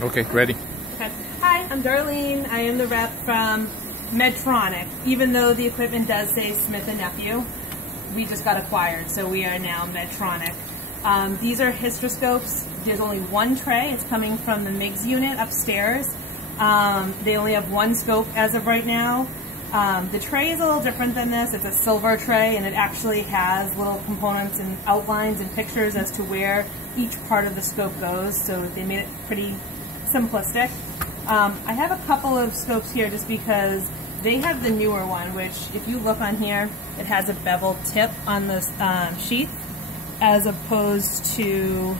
Okay, ready. Okay. Hi, I'm Darlene. I am the rep from Medtronic. Even though the equipment does say Smith & Nephew, we just got acquired, so we are now Medtronic. These are hysteroscopes. There's only one tray. It's coming from the MIGS unit upstairs. They only have one scope as of right now. The tray is a little different than this. It's a silver tray, and it actually has little components and outlines and pictures as to where each part of the scope goes, so they made it pretty simplistic. I have a couple of scopes here just because they have the newer one, which if you look on here, it has a bevel tip on the sheath as opposed to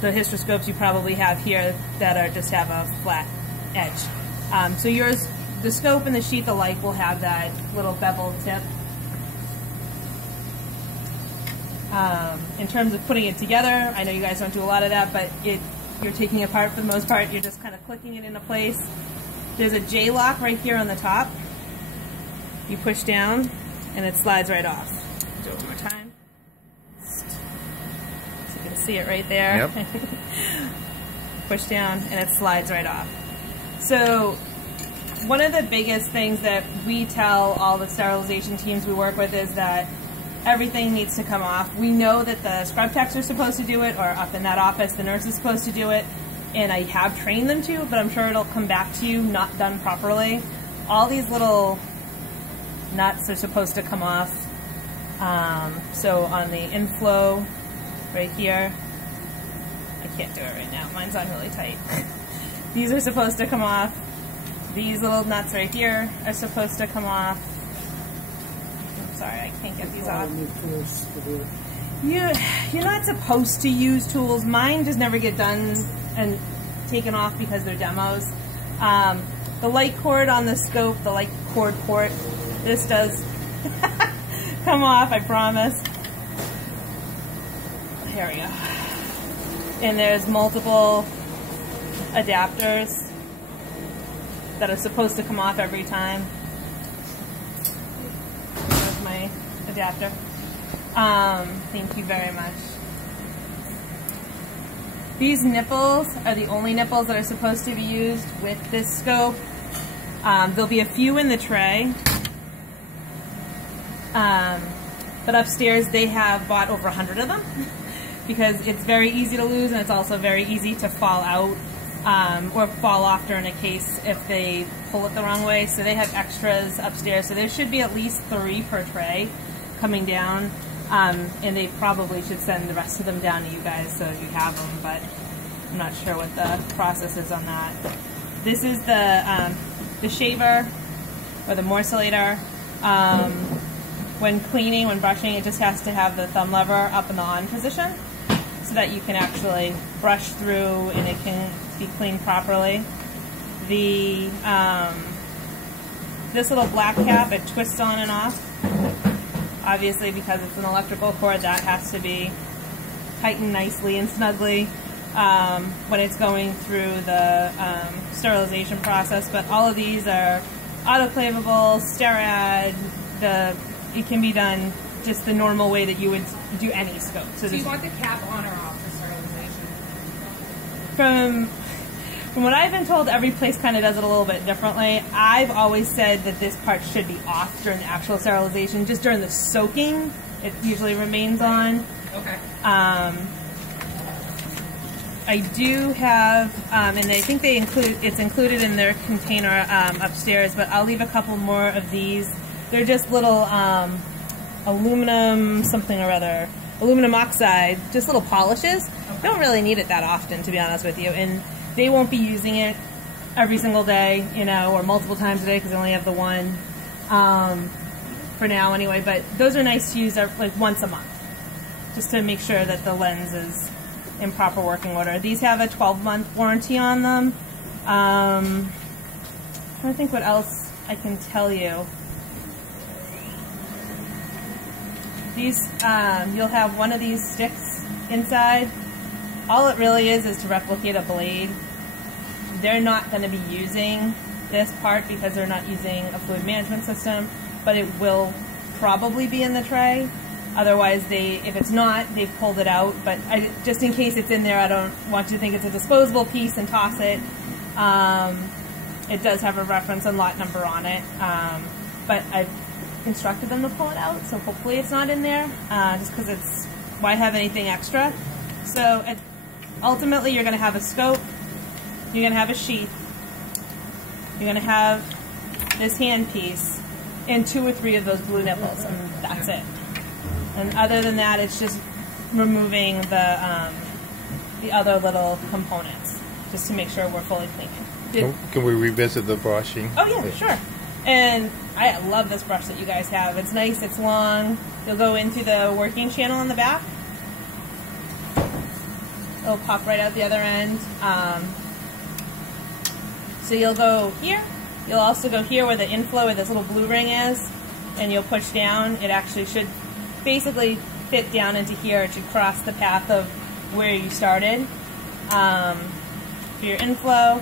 the hysteroscopes you probably have here that are just have a flat edge. So yours, the scope and the sheath alike will have that little bevel tip. In terms of putting it together, I know you guys don't do a lot of that, but you're taking it apart for the most part. You're just kind of clicking it into place. There's a J-lock right here on the top. You push down, and it slides right off. Do it one more time. So you can see it right there. Yep. Push down, and it slides right off. So one of the biggest things that we tell all the sterilization teams we work with is that everything needs to come off. We know that the scrub techs are supposed to do it, or up in that office, the nurse is supposed to do it, and I have trained them to, but I'm sure it'll come back to you not done properly. All these little nuts are supposed to come off. So on the inflow right here, I can't do it right now. Mine's on really tight. These are supposed to come off. These little nuts right here are supposed to come off. Sorry, I can't get these off. You're not supposed to use tools. Mine just never get done and taken off because they're demos. The light cord on the scope, the light cord port, this does come off, I promise. Here we go. And there's multiple adapters that are supposed to come off every time. My adapter. Thank you very much. These nipples are the only nipples that are supposed to be used with this scope. There'll be a few in the tray, but upstairs they have bought over 100 of them because it's very easy to lose, and it's also very easy to fall out or fall off during a case if they pull it the wrong way. So they have extras upstairs. So there should be at least 3 per tray coming down, and they probably should send the rest of them down to you guys so you have them, but I'm not sure what the process is on that. This is the shaver or the morcellator. When cleaning, when brushing, it just has to have the thumb lever up in the on position so that you can actually brush through and it can be cleaned properly. The this little black cap, it twists on and off. Obviously, because it's an electrical cord, that has to be tightened nicely and snugly when it's going through the sterilization process. But all of these are autoclavable, Sterad. It can be done just the normal way that you would do any scope. So you want the cap on or off for sterilization? From what I've been told, every place kind of does it a little bit differently. I've always said that this part should be off during the actual sterilization. Just during the soaking, it usually remains on. Okay. I do have, and I think it's included in their container upstairs, but I'll leave a couple more of these. They're just little aluminum something or other, aluminum oxide, just little polishes. Okay. Don't really need it that often, to be honest with you, and they won't be using it every single day, you know, or multiple times a day because they only have the one for now anyway. But those are nice to use like once a month, just to make sure that the lens is in proper working order. These have a 12-month warranty on them. I don't think what else I can tell you. These, you'll have one of these sticks inside. All it really is to replicate a blade. They're not going to be using this part because they're not using a fluid management system, but it will probably be in the tray. Otherwise, if it's not, they've pulled it out. But just in case it's in there, I don't want you to think it's a disposable piece and toss it. It does have a reference and lot number on it. But I've instructed them to pull it out, so hopefully it's not in there, just because why have anything extra? So ultimately, you're going to have a scope, you're going to have a sheath, you're going to have this handpiece, and 2 or 3 of those blue nipples, and that's it. And other than that, it's just removing the other little components, just to make sure we're fully cleaning. Can we revisit the brushing? Oh yeah, sure. And I love this brush that you guys have. It's nice, it's long. You'll go into the working channel on the back. It'll pop right out the other end. So you'll go here. You'll also go here where the inflow, where this little blue ring is, and you'll push down. It actually should basically fit down into here. It should cross the path of where you started for your inflow.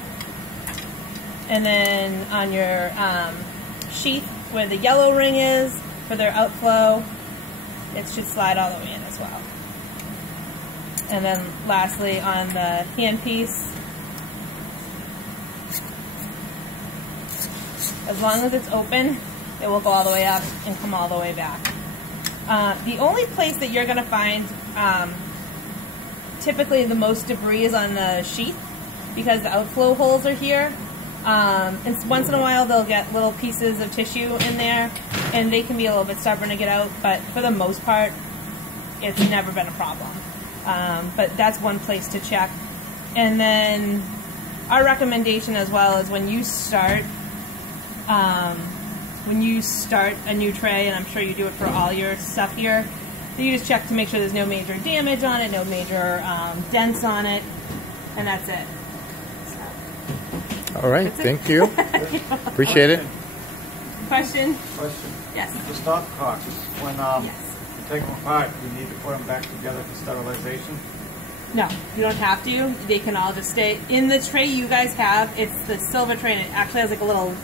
And then on your sheath, where the yellow ring is for their outflow, it should slide all the way in as well. And then lastly, on the handpiece, as long as it's open, it will go all the way up and come all the way back. The only place that you're going to find typically the most debris is on the sheath, because the outflow holes are here. And once in a while they'll get little pieces of tissue in there, and they can be a little bit stubborn to get out, but for the most part it's never been a problem. But that's one place to check. And then our recommendation as well is when you start a new tray, and I'm sure you do it for all your stuff here, you just check to make sure there's no major damage on it, no major dents on it, and that's it. All right, thank you. Appreciate it. Question? Question. Yes. The stop cocks, when Yes. you take them apart, you need to put them back together for sterilization? No, you don't have to. They can all just stay. In the tray you guys have, it's the silver tray, and it actually has like a little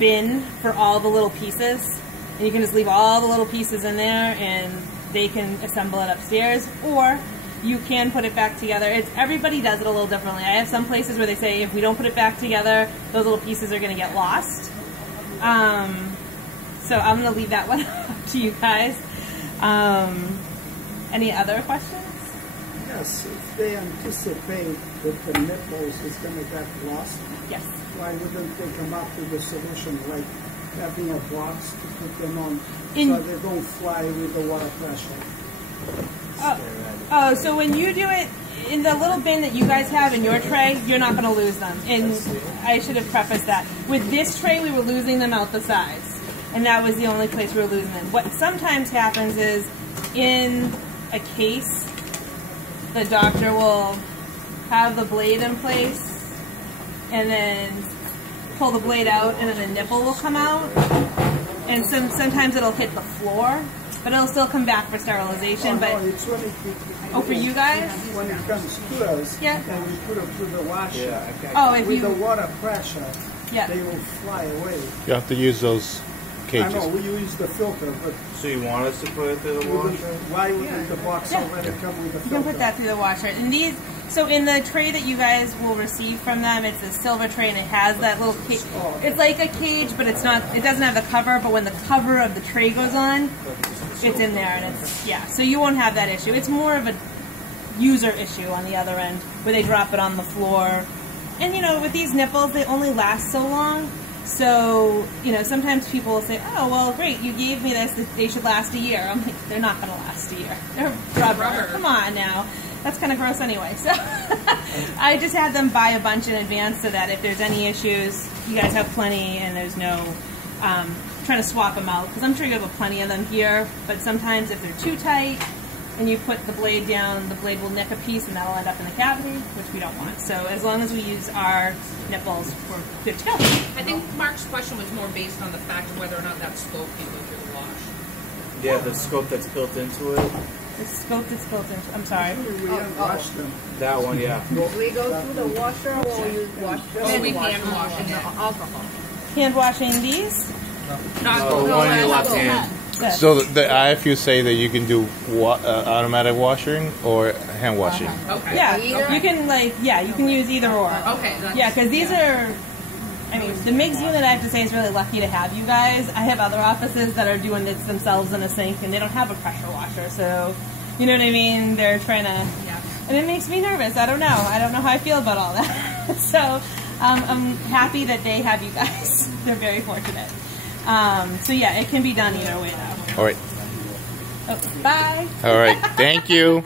bin for all the little pieces. And you can just leave all the little pieces in there, and they can assemble it upstairs. Or you can put it back together. Everybody does it a little differently. I have some places where they say if we don't put it back together, those little pieces are going to get lost. So I'm going to leave that one up to you guys. Any other questions? Yes, if they anticipate that the nipples is going to get lost, Yes. why wouldn't they come up with a solution like having a box to put them on so they don't fly with the water pressure? Oh, so when you do it in the little bin that you guys have in your tray, you're not going to lose them. And I should have prefaced that. With this tray, we were losing them out the sides. And that was the only place we were losing them. What sometimes happens is in a case, the doctor will have the blade in place and then pull the blade out, and then the nipple will come out. And sometimes it'll hit the floor, but it'll still come back for sterilization. But it's when for you guys, when it comes to us, Yeah. and we put it through the washer, if with the you, water pressure, yeah. they will fly away. You have to use those I know, cages. we use the filter, but So you want us to put it through the washer? why wouldn't the box Yeah. already come with the You filter? can put that through the washer. And these, so in the tray that you guys will receive from them, it's a silver tray, and it has that little cage. It's like a cage, but it's not. It doesn't have the cover. But when the cover of the tray goes on, it's in there, and it's So you won't have that issue. It's more of a user issue on the other end, where they drop it on the floor. And you know, with these nipples, they only last so long. So, you know, sometimes people will say, oh, well, great, you gave me this, they should last a year. I'm like, they're not going to last a year. They're rubber. Come on now. That's kind of gross anyway. So I just had them buy a bunch in advance so that if there's any issues, you guys have plenty, and there's no trying to swap them out. Because I'm sure you have plenty of them here, but sometimes if they're too tight and you put the blade down, the blade will nick a piece, and that'll end up in the cavity, which we don't want. So as long as we use our nipples, we're good to go. I think Mark's question was more based on the fact of whether or not that scope can go through the wash. Yeah, the scope that's built into it. The scope that's built into, I'm sorry. We wash them. That one, yeah. We go through the washer, or you wash Oh, we hand wash in it. the alcohol. Hand washing these? Not Oh, one in your left hand. So the IFU say that you can do automatic washing or hand washing. Okay. Yeah, Either? you can you can use either or. Okay. That's, Yeah, because these are, I mean, the MIGS unit I have to say is really lucky to have you guys. I have other offices that are doing this themselves in a sink and they don't have a pressure washer, so you know what I mean? They're trying to, Yeah. and it makes me nervous. I don't know how I feel about all that. So I'm happy that they have you guys. They're very fortunate. So yeah, it can be done either way though. All right. Oh, bye. All right. Thank you.